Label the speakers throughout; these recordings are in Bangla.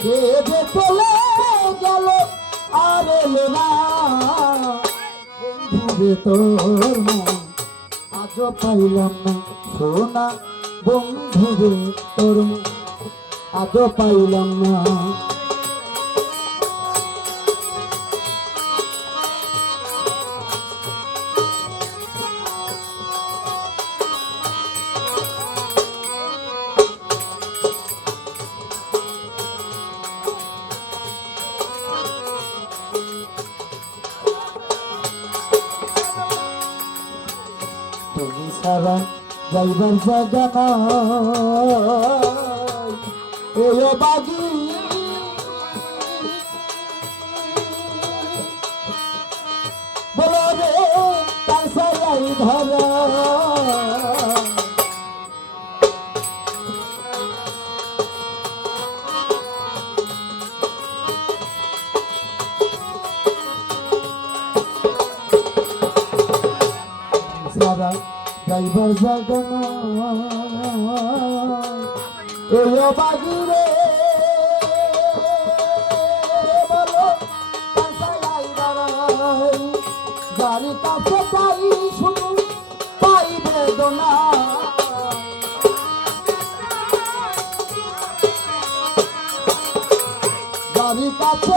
Speaker 1: কে যে চলে গেল আর এলো না। বন্ধুরে তোর মন আজও পাইলাম না পাইলাম না সারা যাইবার জায়গা ওই বাগি। বলো রে তার সাই ধরা? ড্রাইভার জাগানা এই কাঁচাই দাঁড়াই গাড়ি কাছে যাই শুধু পাই বেদনা। গাড়ি কাছে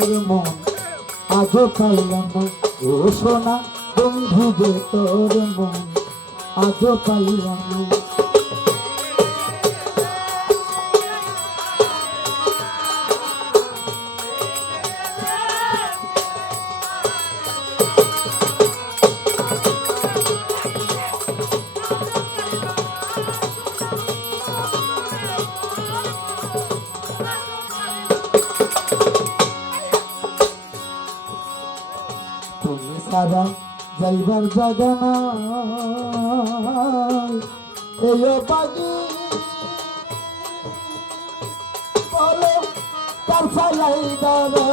Speaker 1: রে মন আজও পাইলাম ও সোনা বন্ধু যে তোর মন। আজও পাইলাম না সারা যাইবার জায়গা নাই এই বাগি তার সালাই দাদা।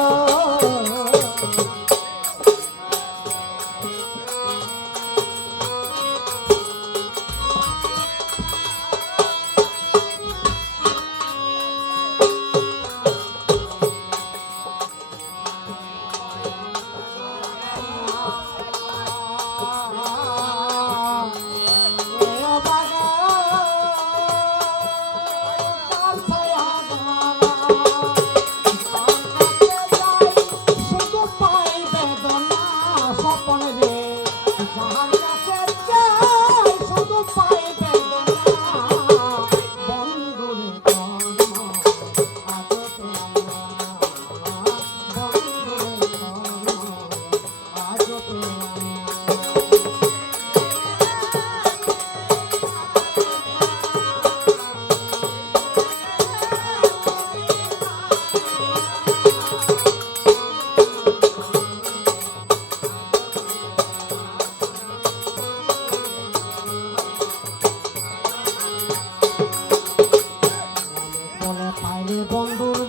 Speaker 1: বন্ধুর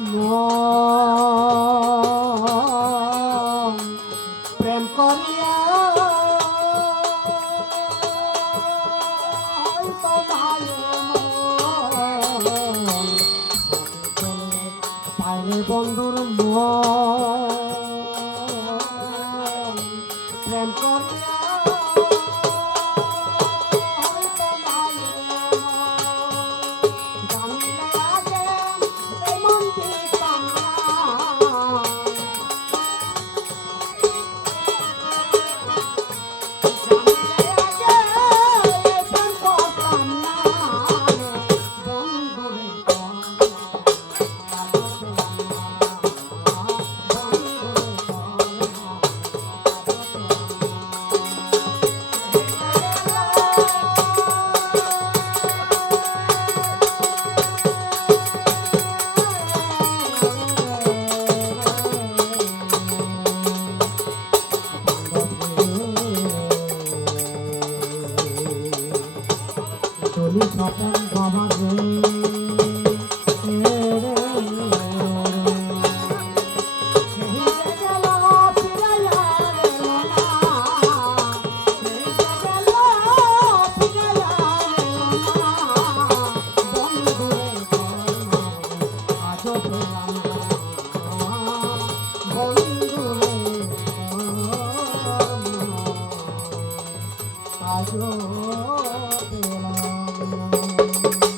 Speaker 1: প্রেম করিয়া বন্ধুর প্রেম করিয়া Mm-hmm.